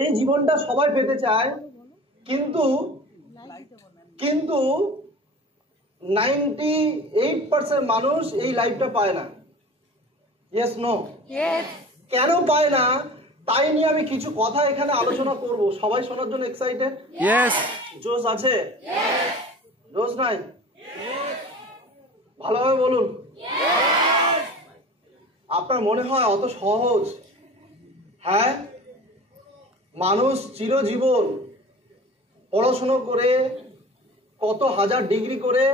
এই জীবনটা সবাই পেতে চায়, কিন্তু কিন্তু 98% মানুষ এই লাইফটা পায় না। Yes no? কেন পায় না তাই নিয়ে আমি কিছু কথা এখানে আলোচনা করব। সবাই শোনার জন্য এক্সাইটেড? জোশ আছে? জোশ নাই? ভালোভাবে বলুন। আপনার মনে হয় অত সহজ? হ্যাঁ, মানুষ চিরজীবন পড়াশোনা করে, কত হাজার ডিগ্রি করে,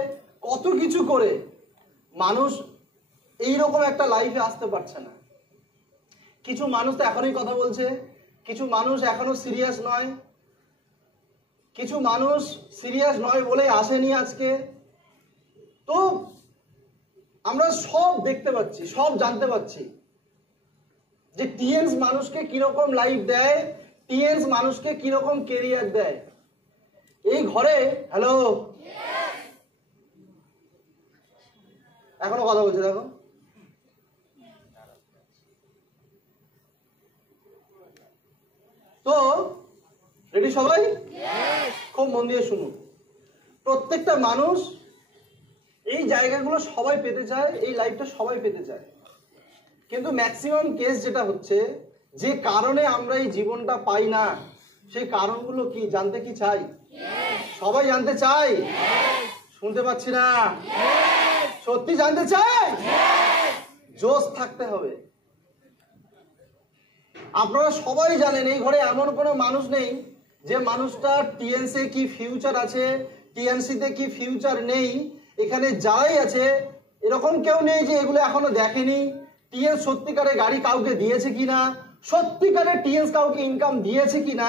কত কিছু করে মানুষ এইরকম একটা লাইফে আসতে পারছে না। কিছু মানুষ তো এখনই কথা বলছে, কিছু মানুষ এখনো সিরিয়াস নয়, কিছু মানুষ সিরিয়াস নয় বলেই আসেনি আজকে। তো আমরা সব দেখতে পাচ্ছি, সব জানতে পাচ্ছি যে টিএনস মানুষকে কিরকম লাইফ দেয়, টিএনস মানুষকে কিরকম কেরিয়ার দেয়। এই ঘরে হ্যালো, এখনো কথা বলছে, দেখো। তো রেডি সবাই? খুব মন দিয়ে শুনুন। প্রত্যেকটা মানুষ এই জায়গাগুলো সবাই পেতে চায়, এই লাইফটা সবাই পেতে চায়, কিন্তু ম্যাক্সিমাম কেস যেটা হচ্ছে, যে কারণে আমরা এই জীবনটা পাই না, সেই কারণগুলো কি জানতে কি চাই? সবাই জানতে চাই? শুনতে পাচ্ছি না। সত্যি জানতে চাই? জোশ থাকতে হবে। আপনারা সবাই জানেন এই ঘরে এমন কোনো মানুষ নেই যে মানুষটা টিএনসি কি ফিউচার আছে, টিএনসিতে কি ফিউচার নেই। এখানে যারাই আছে এরকম কেউ নেই যে এগুলো এখনো দেখেনি। টিএনস সত্যিকারে গাড়ি কাউকে দিয়েছে কিনা, সত্যিকারে টিএনস কাউকে ইনকাম দিয়েছে কিনা,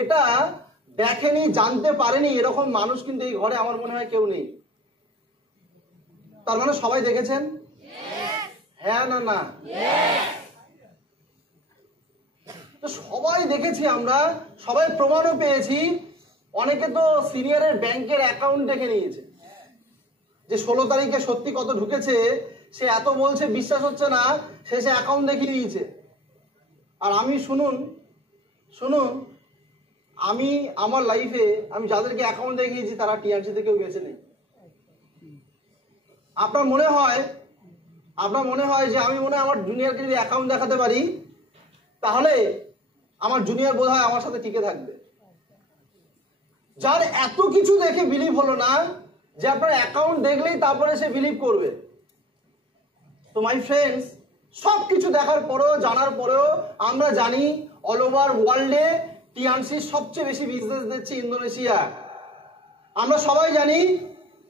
এটা দেখেনি, জানতে পারেনি, এরকম মানুষ কিন্তু এই ঘরে আমার মনে হয় কেউ নেই। তার মানে সবাই দেখেছেন? হ্যাঁ না না? তো সবাই দেখেছি, আমরা সবাই প্রমাণও পেয়েছি। অনেকে তো সিনিয়রের ব্যাংকের অ্যাকাউন্ট দেখে নিয়েছে যে 16 তারিখে সত্যি কত ঢুকেছে। সে এত বলছে, বিশ্বাস হচ্ছে না, শেষে অ্যাকাউন্ট দেখিয়ে দিয়েছে। আর আমি শুনুন, আমি আমার লাইফে আমি যাদেরকে অ্যাকাউন্ট দেখিয়েছি তারা টিআরসি থেকেও বেঁচে নেই। আপনার মনে হয় যে আমি মনে হয় আমার জুনিয়রকে যদি অ্যাকাউন্ট দেখাতে পারি তাহলে আমার জুনিয়র বোধ হয় আমার সাথে টিকে থাকবে। যার এত কিছু দেখে বিলিভ হলো না যে আপনার অ্যাকাউন্ট দেখলেই তারপরে সে বিলিভ করবে। তো মাই ফ্রেন্ডস, সব কিছু দেখার পরেও, জানার পরেও আমরা জানি অল ওভার ওয়ার্ল্ডে টিএনসি সবচেয়ে বেশি বিজনেস দিচ্ছে ইন্দোনেশিয়া। আমরা সবাই জানি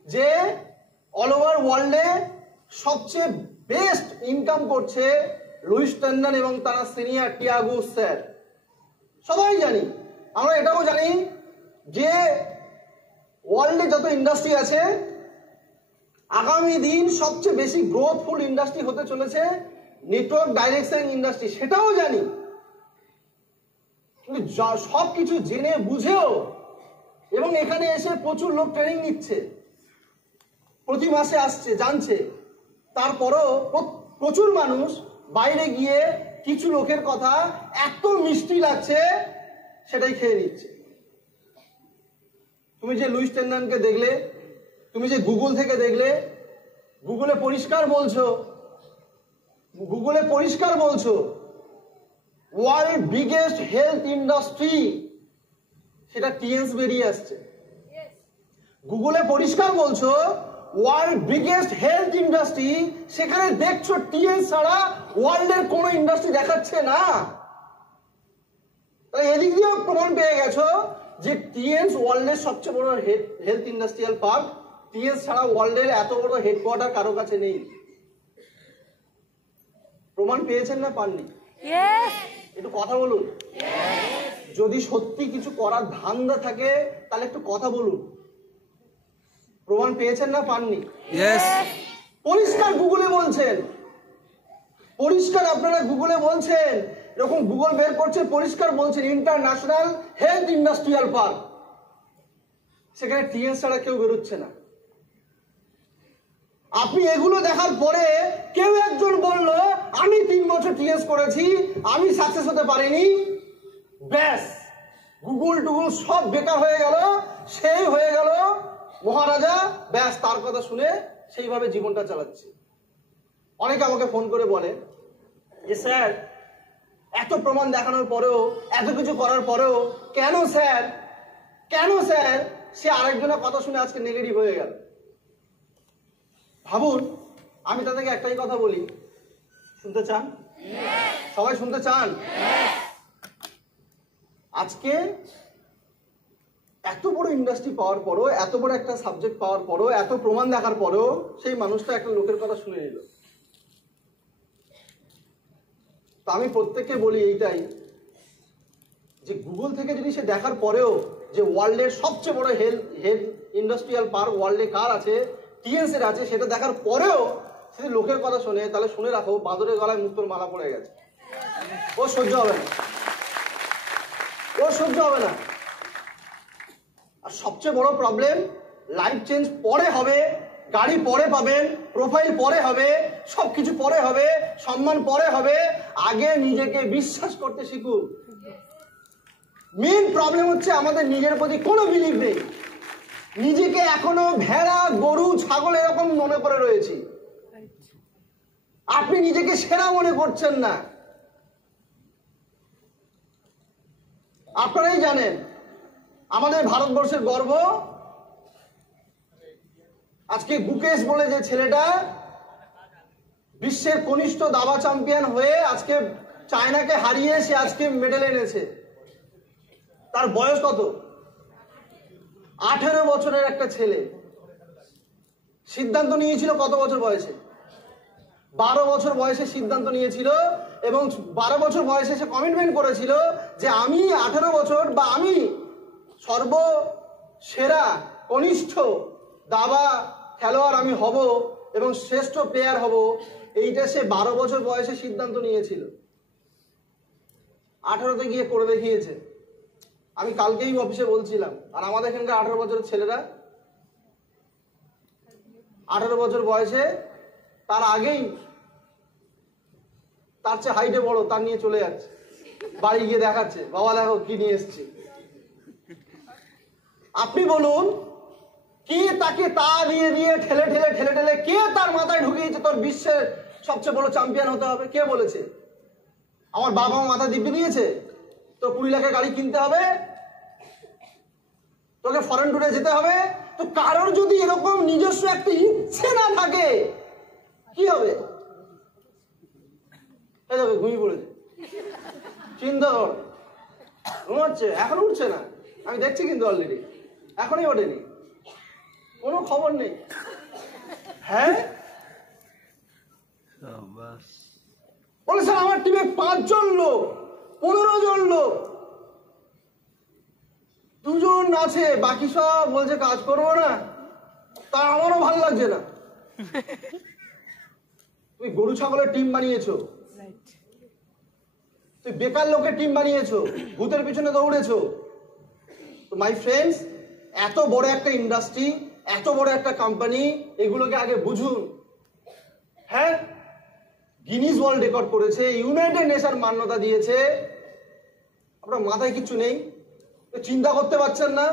যে অল ওভার ওয়ার্ল্ডে সবচেয়ে বেস্ট ইনকাম করছে লুইস টেন্ডন এবং তার সিনিয়র টিয়াগো স্যার। সবাই জানি। আমরা এটাও জানি যে ওয়ার্ল্ডে যত ইন্ডাস্ট্রি আছে, আগামী দিন সবচেয়ে বেশি গ্রোথফুল ইন্ডাস্ট্রি হতে চলেছে নেটওয়ার্ক ডাইরেকশন ইন্ডাস্ট্রি, সেটাও জানি। কিন্তু সবকিছু জেনে বুঝেও এবং এখানে এসে প্রচুর লোক ট্রেনিং নিচ্ছে, প্রতি মাসে আসছে, জানছে, তারপরও প্রচুর মানুষ বাইরে গিয়ে কিছু লোকের কথা এত মিষ্টি লাগছে সেটাই খেয়ে নিচ্ছে। তুমি যে লুইস টেন্ডনকে দেখলে, তুমি যে গুগল থেকে দেখলে, গুগলে পরিষ্কার বলছো ওয়ার্ল্ড বিগেস্ট হেলথ ইন্ডাস্ট্রি, সেটা টিএনস বেরিয়ে আসছে। গুগলে পরিষ্কার বলছো ওয়ার্ল্ড বিগেস্ট হেলথ ইন্ডাস্ট্রি, সেখানে দেখছো টিএনস ছাড়া ওয়ার্ল্ডের কোন ইন্ডাস্ট্রি দেখাচ্ছে না। তাই এদিক দিয়েও প্রমাণ পেয়ে গেছো যে টিএনস ওয়ার্ল্ডের সবচেয়ে বড় হেলথ ইন্ডাস্ট্রিয়াল পার্ক। টিএনস ছাড়া ওয়ার্ল্ডের এত বড় হেডকোয়ার্টার কারো কাছে নেই। প্রমাণ পেয়েছেন না পাননি? একটু কথা বলুন। যদি সত্যি কিছু করার ধান্দা থাকে তাহলে একটু কথা বলুন। প্রমাণ পেয়েছেন না পাননি? পরিষ্কার গুগলে বলছেন, পরিষ্কার আপনারা গুগলে বলছেন, এরকম গুগল বের করছে, পরিষ্কার বলছেন ইন্টারন্যাশনাল হেলথ ইন্ডাস্ট্রিয়াল পার্ক। সেখানে টিএনস ছাড়া কেউ বেরোচ্ছে না। আপনি এগুলো দেখার পরে কেউ একজন বলল আমি 3 বছর টিএস করেছি, আমি সাকসেস হতে পারিনি, ব্যাস গুগল টুগল সব বেকার হয়ে গেল, সেই হয়ে গেল মহারাজা, ব্যাস তার কথা শুনে সেইভাবে জীবনটা চালাচ্ছে। অনেকে আমাকে ফোন করে বলে যে স্যার এত প্রমাণ দেখানোর পরেও, এত কিছু করার পরেও কেন স্যার সে আরেকজনের কথা শুনে আজকে নেগেটিভ হয়ে গেল। ভাবুন, আমি তাদেরকে একটাই কথা বলি, শুনতে চান? সবাই শুনতে চান? আজকে এত বড় ইন্ডাস্ট্রি পাওয়ার পরও, এত বড় একটা সাবজেক্ট পাওয়ার পরও, এত প্রমাণ দেখার পরেও সেই মানুষটা একটা লোকের কথা শুনে নিল। তো আমি প্রত্যেককে বলি এইটাই, যে গুগল থেকে যদি সে দেখার পরেও যে ওয়ার্ল্ডের সবচেয়ে বড় হেলথ ইন্ডাস্ট্রিয়াল পার্ক ওয়ার্ল্ডে কার আছে, টিএনসির আছে, সেটা দেখার পরেও যদি লোকের কথা শোনে, তাহলে শুনে রাখো বাঁদরের গলায় মুক্তোর মালা পড়ে গেছে। ও সহ্য হবে না, আর সবচেয়ে বড় প্রবলেম, লাইফ চেঞ্জ পরে হবে, গাড়ি পরে পাবেন, প্রোফাইল পরে হবে, সবকিছু পরে হবে, সম্মান পরে হবে, আগে নিজেকে বিশ্বাস করতে শিখুন। মেন প্রবলেম হচ্ছে আমাদের নিজের প্রতি কোনো বিলিভ নেই, নিজেকে এখনো ভেড়া, গরু, ছাগল এরকম মনে করে রয়েছি। আপনি নিজেকে সেরা মনে করছেন না। আপনারাই জানেন আমাদের ভারতবর্ষের গর্ব, আজকে গুকেশ বলে যে ছেলেটা বিশ্বের কনিষ্ঠ দাবা চ্যাম্পিয়ন হয়ে আজকে চায়নাকে হারিয়ে সে আজকে মেডেল এনেছে। তার বয়স কত? 18 বছরের একটা ছেলে। সিদ্ধান্ত নিয়েছিল কত বছর বয়সে? 12 বছর বয়সে সিদ্ধান্ত নিয়েছিল, এবং 12 বছর বয়সে সে কমিটমেন্ট করেছিল যে আমি 18 বছর বা আমি সর্বসেরা কনিষ্ঠ দাবা খেলোয়াড় আমি হব এবং শ্রেষ্ঠ প্লেয়ার হব। এইটা সে 12 বছর বয়সে সিদ্ধান্ত নিয়েছিল, 18তে গিয়ে করে দেখিয়েছে। আমি কালকেই অফিসে বলছিলাম, আর আমাদের এখানকার 18 বছরের ছেলেরা 18 বছর বয়সে, তার আগেই তার চেয়ে হাইটে বড়, তার নিয়ে চলে যাচ্ছে, বাড়ি গিয়ে দেখাচ্ছে, বাবা দেখো কি নিয়ে এসছে। আপনি বলুন, কে তাকে তা দিয়ে দিয়ে ঠেলে ঠেলে ঠেলে ঠেলে কে তার মাথায় ঢুকিয়েছে তোর বিশ্বের সবচেয়ে বড় চ্যাম্পিয়ন হতে হবে? কে বলেছে? আমার বাবা মা মাথা দিব্যি দিয়েছে তোর 20 লাখের গাড়ি কিনতে হবে, তোকে ফরেন ট্যুরে যেতে হবে? তো কারোর যদি এরকম নিজস্ব একটা ইচ্ছে না থাকে কি হবে? এই দেখো ঘুমিয়ে পড়েছে, চিন্তা কর, ঘুমাচ্ছে, এখন উঠছে না, আমি দেখছি কিন্তু অলরেডি এখনই ওঠেনি, কোনো খবর নেই। হ্যাঁ বলে স্যার আমার টিমে 5 জন লোক, 15 জন লোক, 2 জন আছে, বাকি সব বলছে কাজ করবো না। তা আমারও ভালো লাগছে না। তুমি গরু ছাগলের টিম বানিয়েছো, তুই বেকার লোকের টিম বানিয়েছো, ভূতের পিছনে দৌড়েছো। তো মাই ফ্রেন্ডস, এত বড় একটা ইন্ডাস্ট্রি, এত বড় একটা কোম্পানি, এগুলোকে আগে বুঝুন। হ্যাঁ, গিনিস ওয়ার্ল্ড রেকর্ড করেছে, ইউনাইটেড নেশন মান্যতা দিয়েছে, আপনার মাথায় কিছু নেই, চিন্তা করতে পারছেন না।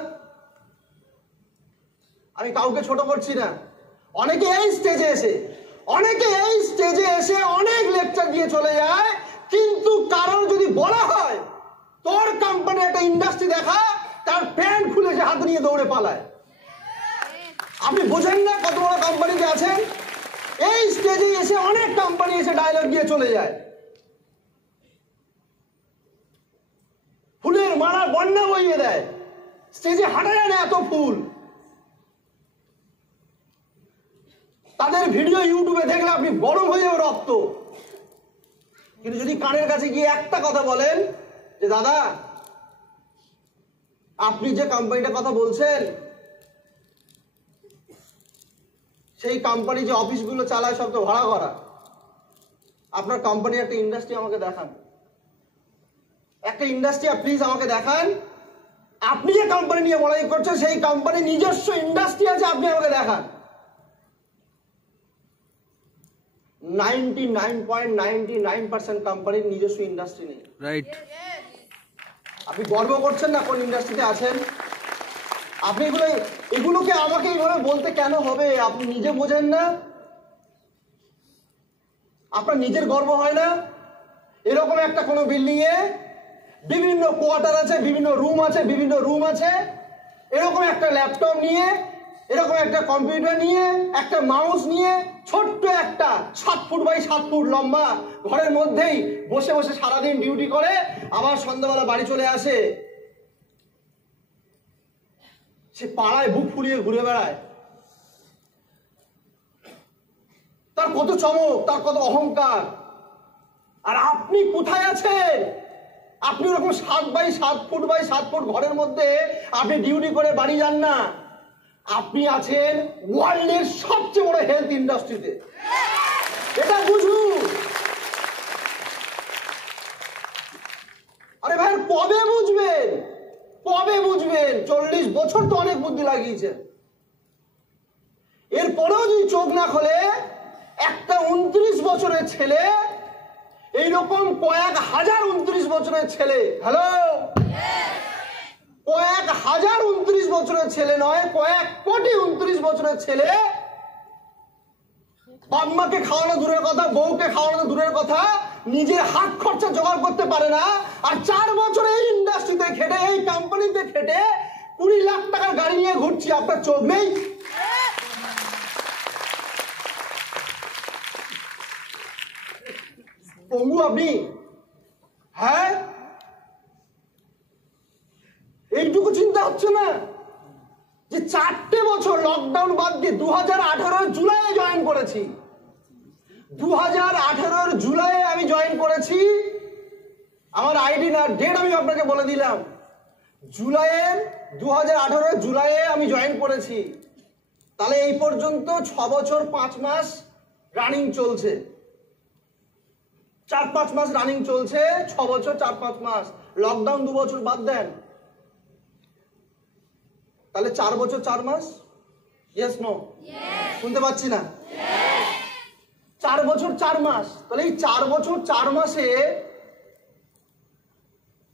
আমি কাউকে ছোট করছি না। অনেকে এই স্টেজে এসে অনেক লেকচার দিয়ে চলে যায়, কিন্তু কারণ যদি বলা হয় তোর কোম্পানি একটা ইন্ডাস্ট্রি দেখা, তার প্যান্ট খুলে সে হাত নিয়ে দৌড়ে পালায়। আপনি বোঝেন না কত বড় কোম্পানিতে আছেন? এই স্টেজে এসে অনেক কোম্পানি এসে ডায়লগ দিয়ে চলে যায়, ফুলের মালা বন্যা বইয়ে দেয়, স্টেজে হাঁটা যায় না, এত ফুল। তাদের ভিডিও ইউটিউবে দেখলে আপনি গরম হয়ে যাবে রক্ত। কিন্তু যদি কানের কাছে গিয়ে একটা কথা বলেন যে দাদা আপনি যে কোম্পানিটার কথা বলছেন, সেই কোম্পানি যে অফিসগুলো চালায় সব তো ভাড়া করা, আপনার কোম্পানির একটা ইন্ডাস্ট্রি আমাকে দেখান, একটা ইন্ডাস্ট্রি প্লিজ আমাকে দেখান। আপনি যে কোম্পানি নিয়ে বড়াই করছেন সেই কোম্পানি নিজস্ব ইন্ডাস্ট্রি আছে, আপনি আমাকে দেখান। 99.99% কোম্পানির নিজস্ব ইন্ডাস্ট্রি নেই। রাইট। আপনি গর্ব করছেন না কোন ইন্ডাস্ট্রিতে আছেন? আপনি এগুলোকে আমাকে এইভাবে বলতে কেন হবে? আপনি নিজে বোঝেন না? আপনার নিজের গর্ব হয় না? এরকম একটা কোনো বিল্ডিং এ বিভিন্ন কোয়ার্টার আছে, বিভিন্ন রুম আছে, এরকম একটা ল্যাপটপ নিয়ে, এরকম একটা কম্পিউটার নিয়ে, একটা মাউস নিয়ে, ছোট্ট একটা 7 ফুট বাই 7 ফুট লম্বা ঘরের মধ্যেই বসে বসে সারাদিন ডিউটি করে, আবার সন্ধ্যাবেলা বাড়ি চলে আসে। সে পাড়ায় বুক ফুলিয়ে ঘুরে বেড়ায়। তার কত চমক, তার কত অহংকার। আর আপনি কোথায় আছেন? আপনি ওরকম 7 বাই 7 ফুট বাই 7 ফুট ঘরের মধ্যে আপনি ডিউটি করে বাড়ি যান না। আপনি আছেন ওয়ার্ল্ডের সবচেয়ে বড় হেলথ ইন্ডাস্ট্রিতে। এটা বুঝুন। আরে ভাই, কবে বুঝবেন? 40 বছর তো অনেক বুদ্ধি লাগিয়েছেন। এরপরেও যদি চোখ না খোলে, একটা 29 বছরের ছেলে, এইরকম কয়েক হাজার 29 বছরের ছেলে, হ্যালো, কয়েক হাজার 29 বছরের ছেলে নয়, কয়েক কোটি 29 বছরের ছেলে বাম্মাকে খাওয়ানো দূরের কথা, বউকে খাওয়ানো দূরের কথা, নিজের হাত খরচা জোগাড় করতে পারে না। আর 4 বছর এই ইন্ডাস্ট্রিতে খেটে, এই কোম্পানিতে খেটে 20 লাখ টাকার গাড়ি নিয়ে ঘুরছি। আপনার চোখ নেই? পঙ্গু আপনি? হ্যাঁ, এইটুকু চিন্তা হচ্ছে না যে 4টে বছর লকডাউন বাদ দিয়ে 2018 জুলাইয়ে জয়েন করেছি। 2018 জুলাইয়ে আমি জয়েন করেছি। আমার আইডি না, ডেট আমি আপনাকে বলে দিলাম। 2018 জুলাইয়ে আমি জয়েন করেছি। তাহলে এই পর্যন্ত 6 বছর 5 মাস রানিং চলছে। 4-5 মাস রানিং চলছে, 6 বছর 4-5 মাস। লকডাউন 2 বছর বাদ দেন, তাহলে 4 বছর 4 মাস। Yes no? শুনতে পাচ্ছি না। 4 বছর 4 মাস। তাহলে এই 4 বছর 4 মাসে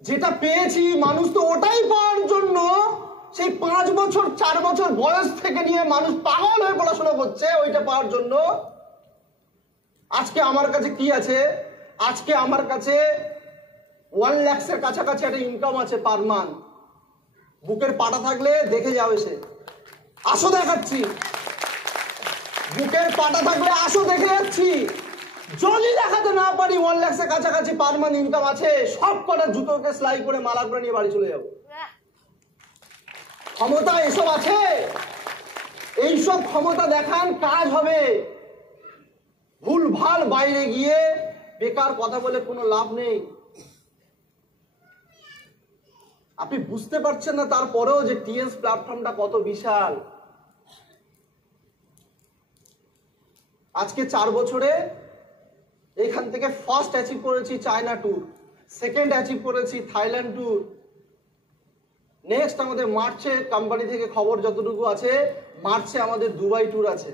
যেটা পেয়েছি, মানুষ তো ওটাই পাওয়ার জন্য সেই 5 বছর 4 বছর বয়স থেকে নিয়ে মানুষ পাগল হয়ে পড়াশোনা করছে ওইটা পাওয়ার জন্য। আজকে আমার কাছে কি আছে? আজকে আমার কাছে 1 লাখের কাছাকাছি একটা ইনকাম আছে পার মান্থ। বুকের পাটা থাকলে দেখে যাবে, সে আসো দেখাচ্ছি। বুকের পাটা থাকলে আসো, দেখে যাচ্ছি। যদি দেখাতে না পারি 1 লাখের কাছাকাছি পার মান্থ ইনকাম আছে, সব কটা জুতোকে সেলাই করে মালা করে নিয়ে বাড়ি চলে যাবো। ক্ষমতা এসব আছে। এইসব ক্ষমতা দেখান, কাজ হবে। ভুল ভাল বাইরে গিয়ে বেকার কথা বলে কোনো লাভ নেই। আপনি বুঝতে পারছেন না তারপরেও যে টিএস প্ল্যাটফর্মটা কত বিশাল। আজকে 4 বছরে এখান থেকে ফার্স্ট অ্যাচিভ করেছি চায়না ট্যুর, সেকেন্ড অ্যাচিভ করেছি থাইল্যান্ড ট্যুর। নেক্সট আমাদের মার্চে, কোম্পানি থেকে খবর যতটুকু আছে, মার্চে আমাদের দুবাই ট্যুর আছে।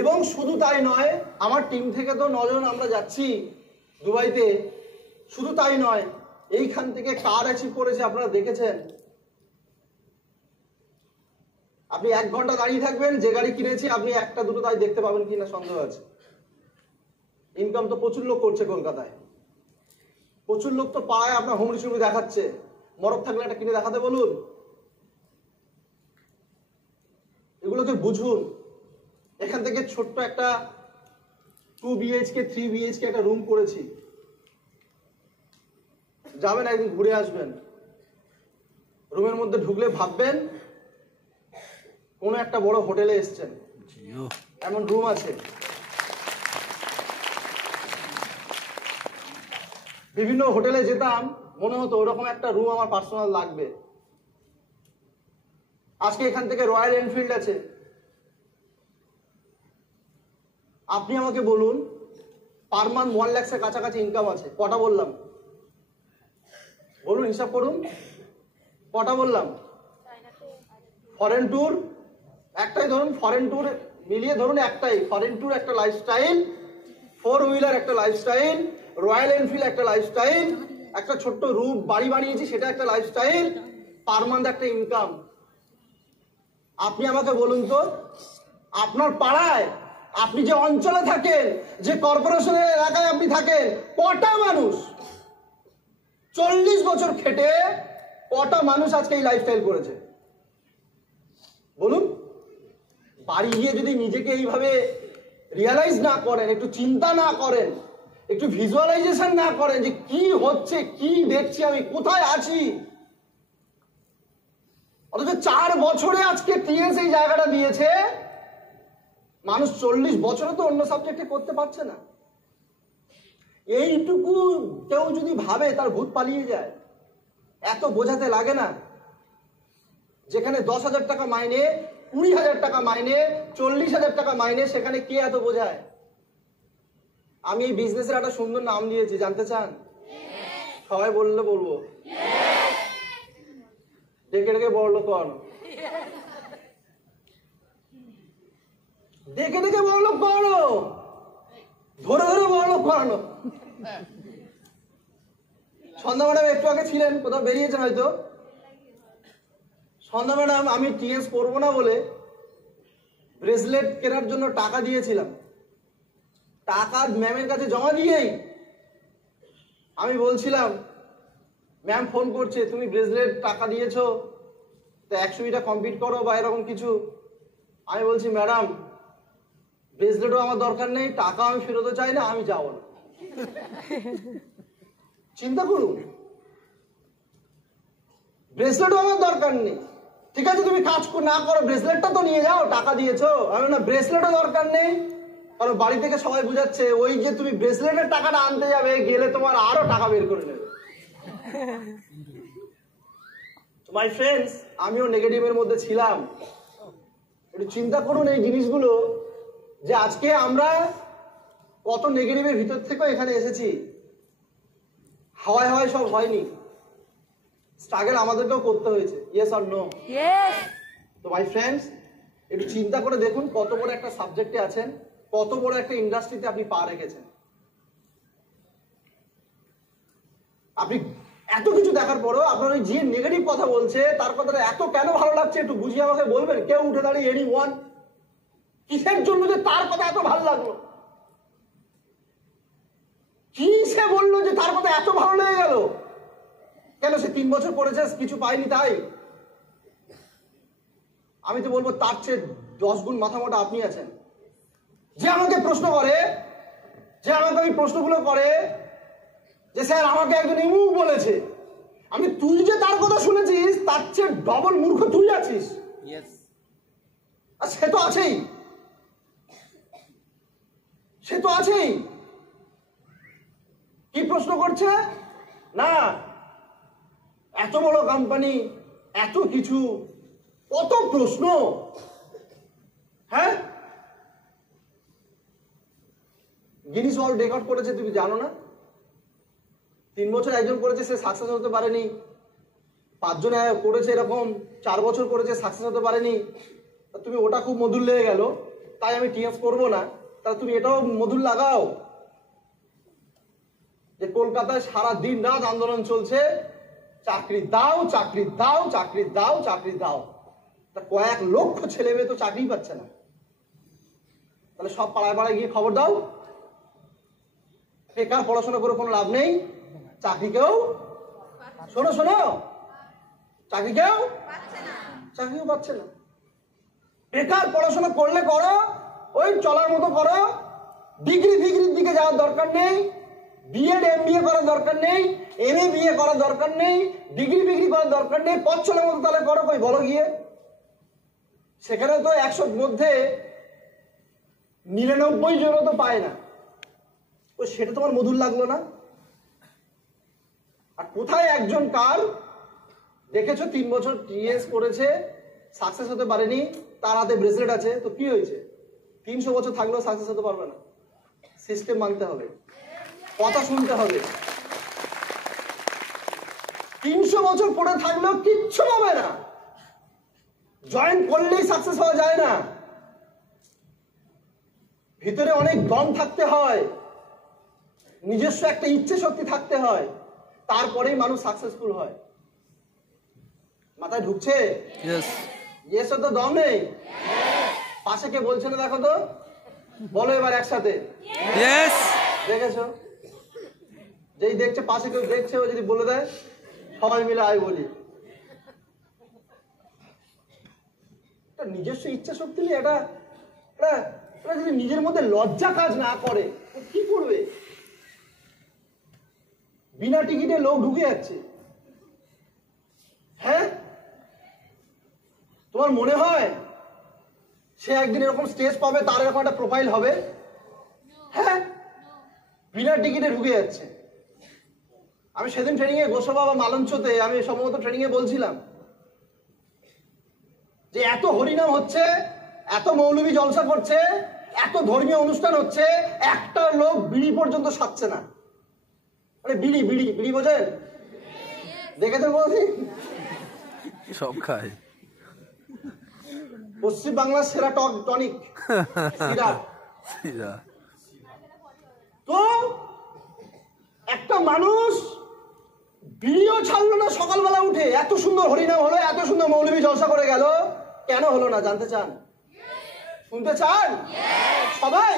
এবং শুধু তাই নয়, আমার টিম থেকে তো 9 জন আমরা যাচ্ছি দুবাইতে। শুধু তাই নয়, এইখান থেকে কার অ্যাচিভ করেছে আপনারা দেখেছেন। আপনি 1 ঘন্টা দাঁড়িয়ে থাকবেন, যে গাড়ি কিনেছি আপনি একটা দুটো তাই দেখতে পাবেন কিনা সন্দেহ আছে। ইনকাম তো প্রচুর লোক করছে কলকাতায়। প্রচুর লোক তো পাড়ায় আপনার হুমড়ি চুমড়ি দেখাচ্ছে। মরক থাকলে একটা কিনে দেখাতে বলুন। এগুলোকে বুঝুন। এখান থেকে ছোট্ট একটা 2 BHK 3 BHK একটা রুম করেছি। যাবেন একদিন, ঘুরে আসবেন। রুমের মধ্যে ঢুকলে ভাববেন কোনো একটা বড় হোটেলে এসছেন, এমন রুম আছে। বিভিন্ন হোটেলে যেতাম, মনে হতো ওরকম একটা রুম আমার পার্সোনাল লাগবে। আজকে এখান থেকে রয়্যাল এনফিল্ড আছে। আপনি আমাকে বলুন, পার মান্থ 1 লাখের কাছাকাছি ইনকাম আছে। কটা বললাম? বলুন, হিসাব করুন। কটা বললাম? ফরেন ট্যুর একটাই ধরুন, ফরেন ট্যুর মিলিয়ে ধরুন একটাই। ফরেন ট্যুর একটা লাইফস্টাইল, 4 হুইলার একটা লাইফস্টাইল, রয়্যাল এনফিল্ড একটা লাইফস্টাইল, একটা ছোট্ট রুম বাড়ি বানিয়েছি, সেটা একটা লাইফস্টাইল, পার মান্থ একটা ইনকাম। আপনি আমাকে বলুন তো, আপনার পাড়ায়, আপনি যে অঞ্চলে থাকেন, যে কর্পোরেশনের এলাকায় আপনি থাকেন, কটা মানুষ 40 বছর খেটে কটা মানুষ আজকে এই লাইফস্টাইল করেছে বলুন? বাড়ি গিয়ে যদি নিজেকে এইভাবে রিয়ালাইজ না করেন, একটু চিন্তা না করেন, একটু ভিজুয়ালাইজেশন না করেন যে কি হচ্ছে, কি দেখছি, আমি কোথায় আছি। অথচ 4 বছরে আজকে টিএস এই জায়গাটা দিয়েছে, মানুষ 40 বছরে তো অন্য সাবজেক্টে করতে পারছে না। এইটুকু কেউ যদি ভাবে, তার ভূত পালিয়ে যায়। এত বোঝাতে লাগে না। যেখানে 10,000 টাকা মাইনে, 20,000 টাকা মাইনে, 40,000 টাকা মাইনে, সেখানে কে এত বোঝায়? আমি এই বিজনেসের একটা সুন্দর নাম দিয়েছি, জানতে চান? সবাই বললে বলবো। ডেকে ডেকে বড়লোক করানো, ডেকে ডেকে বড়লোক করানো, ধরে ধরে বড়লোক করানো। সন্ধ্যা ম্যাডাম একটু আগে ছিলেন, কোথাও বেরিয়েছেন হয়তো। সন্ধ্যা ম্যাডাম, আমি টিএস করবো না বলে ব্রেসলেট কেনার জন্য টাকা দিয়েছিলাম। টাকা ম্যামের কাছে জমা দিয়েই আমি বলছিলাম, ম্যাম ফোন করছে, তুমি ব্রেসলেট টাকা দিয়েছো, তো 100টা কমপ্লিট করো বা এরকম কিছু। আমি বলছি, ম্যাডাম ব্রেসলেটও আমার দরকার নেই, টাকা আমি ফেরতও চাই না, আমি যাবো না। চিন্তা করুন, ব্রেসলেটও আমার দরকার নেই। ঠিক আছে, তুমি কাজ না করো, ব্রেসলেটটা তো নিয়ে যাও, টাকা দিয়েছো। আমি না, ব্রেসলেটও দরকার নেই, কারণ বাড়ি থেকে সবাই বুঝাচ্ছে, ওই যে তুমি ব্রেসলেটের টাকাটা আনতে যাবে, গেলে তোমার আরো টাকা বের করে নেবে। মাই ফ্রেন্ডস, আমিও নেগেটিভের মধ্যে ছিলাম। একটু চিন্তা করুন এই জিনিসগুলো, যে আজকে আমরা কত নেগেটিভের ভিতর থেকে এখানে এসেছি। হাওয়ায় হাওয়ায় সব হয়নি, স্ট্রাগল আমাদেরকেও করতে হয়েছে। Yes or no? ইয়েস। তো মাই ফ্রেন্ডস, একটু চিন্তা করে দেখুন, কত বড় একটা সাবজেক্টে আছেন, কত বড় একটা ইন্ডাস্ট্রিতে আপনি পা রেখেছেন। আপনি এত কিছু দেখার পরও আপনার ওই যে নেগেটিভ কথা বলছে, তার কথাটা এত কেন ভালো লাগছে, একটু বুঝিয়ে আমাকে বলবেন? কেউ উঠে দাঁড়িয়ে এনি ওয়ান, কিসের জন্য যে তার কথা এত ভালো লাগলো? কি সে বললো যে তার কথা এত ভালো লেগে গেল? কেন সে 3 বছর পড়েছে, কিছু পায়নি তাই? আমি তো বলবো তার চেয়ে 10 গুণ মাথা মোটা আপনি আছেন। যে আমাকে প্রশ্ন করে, যে আমাকে ওই প্রশ্নগুলো করে, যে স্যার আমাকে একজন এমুক বলেছে, আমি, তুই যে তার কথা শুনেছিস, তার চেয়ে ডবল মূর্খ তুই আছিস। আর সে তো আছেই, সে তো আছেই। কি প্রশ্ন করছে? না, এত বড় কোম্পানি, এত কিছু, কত প্রশ্ন। হ্যাঁ, গিনিস ওয়ার্ল্ড রেকর্ড করেছে, তুমি জানো না? 3 বছর একজন করেছে, সে সাকসেস হতে পারেনি। 5 জন করেছে এরকম, 4 বছর করেছে, সাকসেস হতে পারেনি। তুমি ওটা খুব মধুর লেগে গেল, তাই আমি টিএস করবো না। তাহলে তুমি এটাও মধুর লাগাও, যে কলকাতায় সারা দিন রাত আন্দোলন চলছে, চাকরি দাও, চাকরি দাও, চাকরি দাও, চাকরি দাও। তা কয়েক লক্ষ ছেলে মেয়ে তো চাকরি পাচ্ছে না। তাহলে সব পাড়ায় পাড়ায় গিয়ে খবর দাও, বেকার পড়াশোনা করে কোনো লাভ নেই, চাকরি কেউ, শোনো শোনো, চাকরি কেউ চাকরিও পাচ্ছে না। বেকার পড়াশোনা করলে করো, ওই চলার মতো করো, ডিগ্রি ফিগ্রির দিকে যাওয়ার দরকার নেই, বিএড এমবিএ করার দরকার নেই, এমএ বিএ করার দরকার নেই, ডিগ্রি ফিগ্রি করার দরকার নেই, পথ চলার মতো তাহলে করো, কই বলো গিয়ে। সেখানে তো 100 মধ্যে 99 জন তো পায় না। সেটা তোমার মধুর লাগলো না? আর কোথায় একজন কার দেখেছো 3 বছর টিএস করেছে, সাকসেস হতে পারেনি, তার হাতে ব্রেসলেট আছে, তো কি হয়েছে? 300 বছর থাকলেও সাকসেস হতে পারবে না। সিস্টেম মানতে হবে, কথা শুনতে হবে। 300 বছর পড়ে থাকলেও কিচ্ছু হবে না, জয়েন করলেই সাকসেস হওয়া যায় না। ভিতরে অনেক দম থাকতে হয়, নিজস্ব একটা ইচ্ছে শক্তি থাকতে হয়। তারপরেই মানুষ সাকসেসফুল হয়। মাথায় ঢুকছে? ইয়েস তো দম নেই। পাশে কে বলছে না দেখো তো, বলো এবার একসাথে। দেখেছো? যেই দেখছে, পাশে কেউ দেখছে, ও যদি বলে দেয় সবাই মিলে আয় বলি। নিজস্ব ইচ্ছা শক্তি নিয়ে এটা যদি নিজের মধ্যে লজ্জা কাজ না করে কি করবে? বিনা টিকিটে লোক ঢুকে যাচ্ছে। হ্যাঁ, তোমার মনে হয় সে একদিন এরকম স্টেজ পাবে, তার এরকম একটা প্রোফাইল হবে? হ্যাঁ, বিনা টিকিটে ঢুকে যাচ্ছে। আমি সেদিন ট্রেনিং এ গোসবা বা মালঞ্চতে আমি সম্ভবত ট্রেনিং এ বলছিলাম যে এত হরিনাম হচ্ছে, এত মৌলবী জলসা করছে, এত ধর্মীয় অনুষ্ঠান হচ্ছে, একটা লোক বিড়ি পর্যন্ত সাচ্ছে না। মানে বিড়ি বিড়ি বিড়ি বোঝেন? দেখেছেন বলছি? সব খায়। পশ্চিম বাংলার সেরা টনিক সিরাপ। তো একটা মানুষ বিড়িও ছাড়লো না সকালবেলা উঠে, এত সুন্দর হরিনাম হলো, এত সুন্দর মৌলবী জলসা করে গেল, কেন হলো না জানতে চান? শুনতে চান সবাই?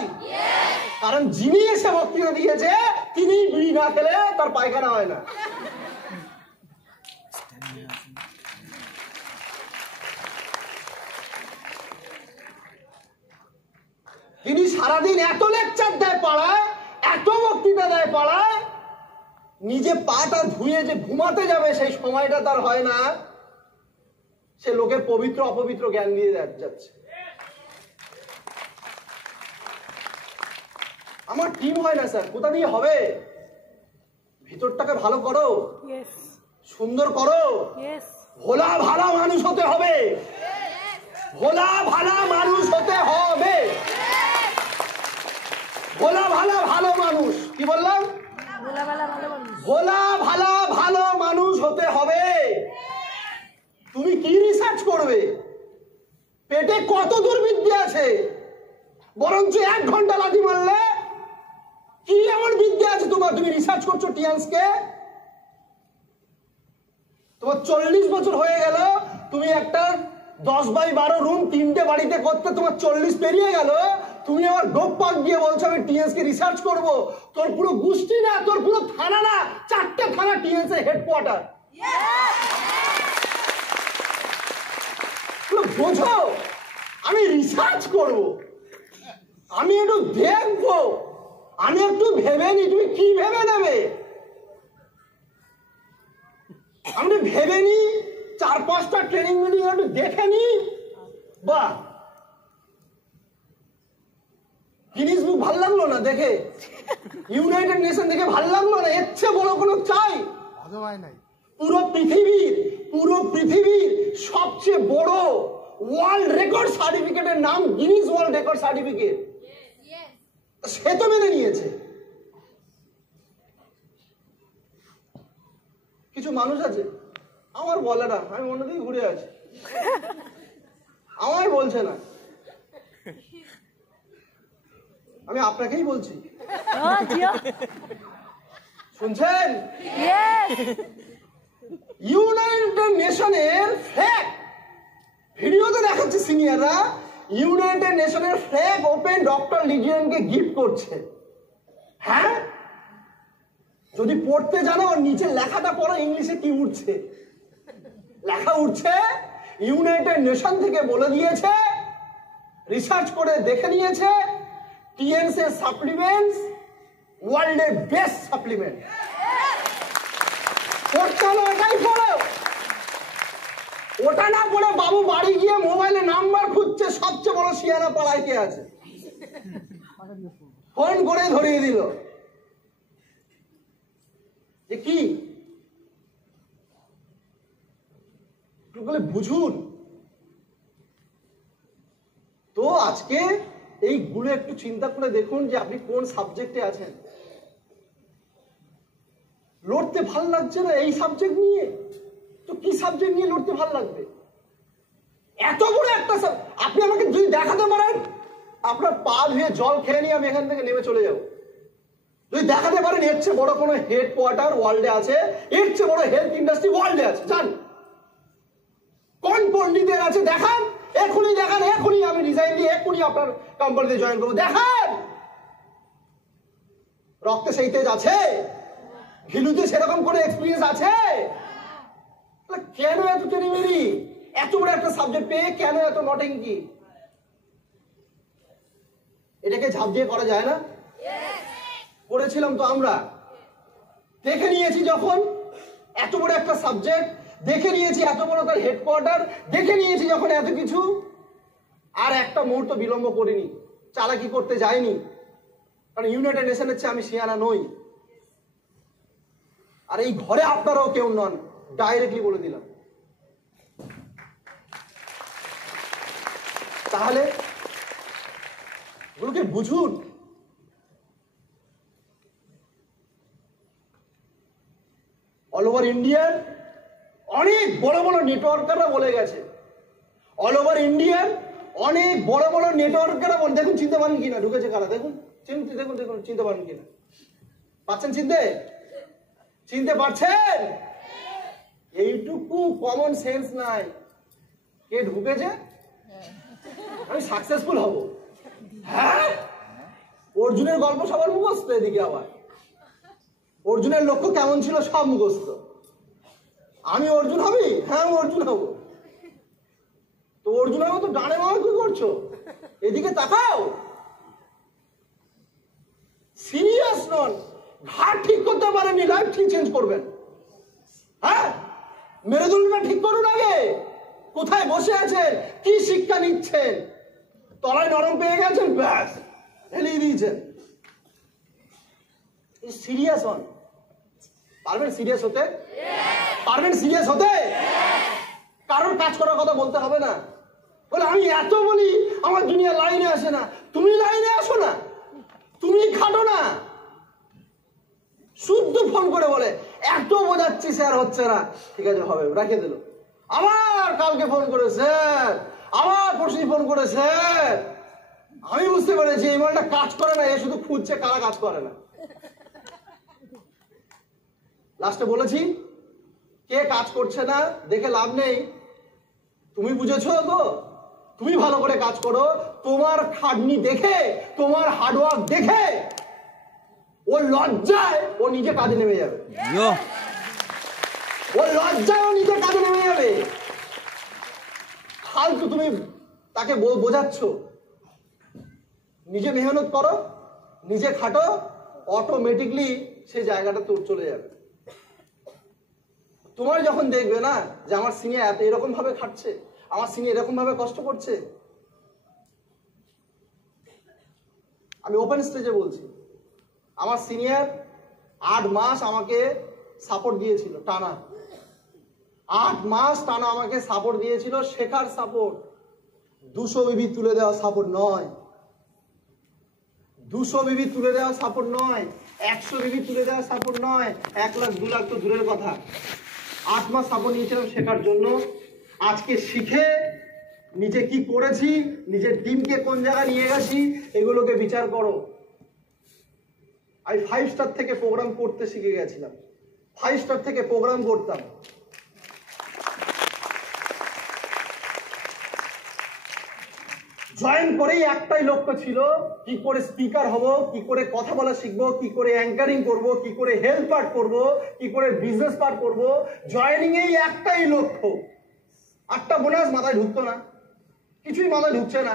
কারণ যিনি এসে বক্তৃতা দিয়েছে তিনি বিড়ি না খেলে তার পায়খানা হয় না। তিনি সারাদিন এত লেকচার দেয় পাড়ায়, এত বক্তৃতা দেয় পাড়ায়, নিজে পাটা ধুয়ে যে ঘুমাতে যাবে সেই সময়টা তার হয় না। সে লোকের পবিত্র অপবিত্র জ্ঞান দিয়ে যাচ্ছে। আমার টিম হয় না স্যার, কোথা দিয়ে হবে? ভিতরটাকে ভালো করো, সুন্দর করো, ভোলা ভালা মানুষ হতে হবে, ভোলা ভালা মানুষ হতে হবে, ভোলা ভালা ভালো মানুষ। কি বললাম? ভোলা ভালা ভালো মানুষ হতে হবে। তুমি কি রিসার্চ করবে? পেটে কত দুর্বিদ্যা আছে, বরঞ্চ 1 ঘন্টা লাথি মারলে কি এমন বিদ্যা আছে তোমার? তুমি রিসার্চ করছো টিয়ান্সকে। তোমার 40 বছর হয়ে গেল, তুমি একটা 10x12 রুম 3টে বাড়িতে করতে তোমার 40 পেরিয়ে গেল, তুমি আবার ডোপ পাক দিয়ে বলছো আমি টিএনসকে রিসার্চ করব। তোর পুরো গোষ্ঠী না, তোর পুরো থানা না, 4টে থানা টিএনস এর হেডকোয়ার্টার। বোঝো, আমি রিসার্চ করব, আমি একটু দেখবো, আমি একটু ভেবে নি। তুমি কি ভেবে নেবে? আমি ভেবে নি, 4-5টা ট্রেনিং মিটিং একটু দেখে নি, বাহ গিনিস বুক ভাল লাগলো না দেখে, ইউনাইটেড নেশন দেখে ভাল লাগলো না, এর চেয়ে বড় কোনো চাই? পুরো পৃথিবীর সবচেয়ে বড় ওয়ার্ল্ড রেকর্ড সার্টিফিকেটের নাম গিনিস ওয়ার্ল্ড রেকর্ড সার্টিফিকেট। সে তো মেনে নিয়েছে। কিছু মানুষ আছে আমার বলে না, আমি অন্যদিকে ঘুরে আছি, আমায় বলছে না, আমি আপনাকেই বলছি। শুনছেন? ইউনাইটেড নেশনের ফ্ল্যাগ ভিডিওতে দেখাচ্ছে সিনিয়ররা, ইউনাইটেড নেশনের ফ্ল্যাগ ওপেন ডক্টর লিজিয়নকে গিফট করছে। হ্যাঁ, যদি পড়তে জানো নিচে লেখাটা পড়ো, ইংলিশে কি উঠছে? লেখা উঠছে ইউনাইটেড নেশন থেকে বলে দিয়েছে, রিসার্চ করে দেখে নিয়েছে, টিএনস এর সাপ্লিমেন্টস ওয়ার্ল্ডের বেস্ট সাপ্লিমেন্ট। ওটাই পড়ো, ওটা না পড়ে বাবু বাড়ি গিয়ে মোবাইলে নাম্বার খুঁজছে সবচেয়ে বড় শিয়ানা পাড়ায় কে আছে, ফোন করে ধরিয়ে দিল যে কি বুঝুন। তো আজকে এইগুলো একটু চিন্তা করে দেখুন যে আপনি কোন সাবজেক্টে আছেন। লড়তে ভাল লাগছে না এই সাবজেক্ট নিয়ে, তো কি সাবজেক্ট নিয়ে লড়তে ভাল লাগবে? এত বড় একটা আপনি আমাকে যদি দেখাতে পারেন আপনার পা ধুয়ে জল খেয়ে নিয়ে আমি এখান থেকে নেমে চলে যাব, যদি দেখাতে পারেন এর চেয়ে বড় কোনো হেডকোয়ার্টার ওয়ার্ল্ডে আছে, এর চেয়ে বড় হেলথ ইন্ডাস্ট্রি ওয়ার্ল্ডে আছে, জান কোন পণ্ডিতের আছে দেখান, এখনই দেখান, এখনই আমি রিজাইন দিয়ে এখনই আপনার কোম্পানিতে জয়েন করবো, দেখান। রক্তে সেই তেজ আছে, ঘিলুতে সেরকম করে এক্সপিরিয়েন্স আছে, কেন এত টেনিমেরি? এত বড় একটা সাবজেক্ট পেয়ে কেন এত নটেঙ্কি? এটাকে ঝাঁপ দিয়ে করা যায় না? করেছিলাম তো আমরা, দেখে নিয়েছি যখন এত বড় একটা সাবজেক্ট, দেখে নিয়েছি এত বড় তার হেডকোয়ার্টার, দেখে নিয়েছি যখন এত কিছু, আর একটা মুহূর্ত বিলম্ব করিনি, চালাকি করতে যাইনি, কারণ ইউনাইটেড নেশনের চেয়ে আমি শিয়ানা নই। আর এই ঘরে আপনারাও কেউ নন, ডাইরেক্টলি বলে দিলাম। তাহলে এগুলোকে বুঝুন। অল ওভার ইন্ডিয়ার অনেক বড় বড় নেটওয়ার্কাররা বলে গেছে, অল ওভার ইন্ডিয়ার অনেক বড় বড় নেটওয়ার্কাররা বলে, দেখুন চিনতে পারেন কিনা, ঢুকেছে কারা, দেখুন দেখুন দেখুন চিনতে পারেন কিনা, পাচ্ছেন চিনতে? চিনতে পারছেন? এইটুকু কমন সেন্স নাই, কে ঢুকেছে, আমি সাকসেসফুল হব। হ্যাঁ, অর্জুনের গল্প সবার মুখস্থ, এদিকে আবার অর্জুনের লক্ষ্য কেমন ছিল সব মুখস্থ। আমি অর্জুন হবি? হ্যাঁ আমি অর্জুন হব। তো অর্জুন হবো তো ডানে বামে কি করছো? এদিকে তাকাও। সিরিয়াস নন, ঘাট ঠিক করতে পারেননি, লাইফ ঠিক চেঞ্জ করবেন। হ্যাঁ, মেরুদণ্ডটা ঠিক করুন আগে। কোথায় বসে আছেন, কি শিক্ষা নিচ্ছেন, তলায় নরম পেয়ে গেছেন, ব্যাস হেলিয়ে দিয়েছেন। সিরিয়াস হন। পারবেন সিরিয়াস হতে? পারবেন সিরিয়াস হতে? কারণ কাজ করার কথা বলতে হবে না। বলে আমি এত বলি আমার দুনিয়া লাইনে আসে না, তুমি লাইনে আসো না, তুমি খাটো না। শুদ্ধ ফোন করে বলে এত বোঝাচ্ছি স্যার হচ্ছে না, ঠিক আছে হবে, রেখে দিল। আবার কালকে ফোন করে স্যার, আবার পরশু ফোন করে স্যার। আমি বুঝতে পেরেছি এই মালটা কাজ করে না, এ শুধু খুঁজছে কারা কাজ করে না। লাস্টে বলেছি কে কাজ করছে না দেখে লাভ নেই, তুমি বুঝেছো তো, তুমি ভালো করে কাজ করো। তোমার খাটনি দেখে, তোমার হার্ডওয়ার্ক দেখে ও লজ্জায় ও নিজে কাজে নেমে যাবে, ও লজ্জায় ও নিজে কাজে নেমে যাবে। ফালতু তুমি তাকে বোঝাচ্ছ। নিজে মেহনত করো, নিজে খাটো, অটোমেটিকলি সেই জায়গাটা তোর চলে যাবে। তোমার যখন দেখবে না যে আমার সিনিয়র এত এরকম ভাবে খাটছে, আমার সিনিয়র এরকম ভাবে কষ্ট করছে, আমি ওপেন স্টেজে বলছি, আমার সিনিয়র 8 মাস আমাকে সাপোর্ট দিয়েছিল টানা, 8 মাস টানা আমাকে সাপোর্ট দিয়েছিল, শেখার সাপোর্ট। 200 বিবি তুলে দেওয়া সাপোর্ট নয়, 200 বিবি তুলে দেওয়া সাপোর্ট নয়, 100 বিবি তুলে দেওয়া সাপোর্ট নয়, 1 লাখ 2 লাখ তো দূরের কথা। 8 মাস সাপোর্ট নিয়েছিলাম শেখার জন্য। আজকে শিখে নিজে কি করেছি, নিজের টিমকে কোন জায়গায় নিয়ে গেছি, এগুলোকে বিচার করো। আমি 5 স্টার থেকে প্রোগ্রাম করতে শিখে গেছিলাম, 5 স্টার থেকে প্রোগ্রাম করতাম। জয়েন করেই একটাই লক্ষ্য ছিল, কি করে স্পিকার হব, কি করে কথা বলা শিখবো, কি করে অ্যাঙ্কারিং করব, কি করে হেলথ পার্ট করব, কি করে বিজনেস পার্ট করব। জয়েনিং এই একটাই লক্ষ্য। 8টা বোনাস মাথায় ঢুকতো না, কিছুই মাথায় ঢুকছে না।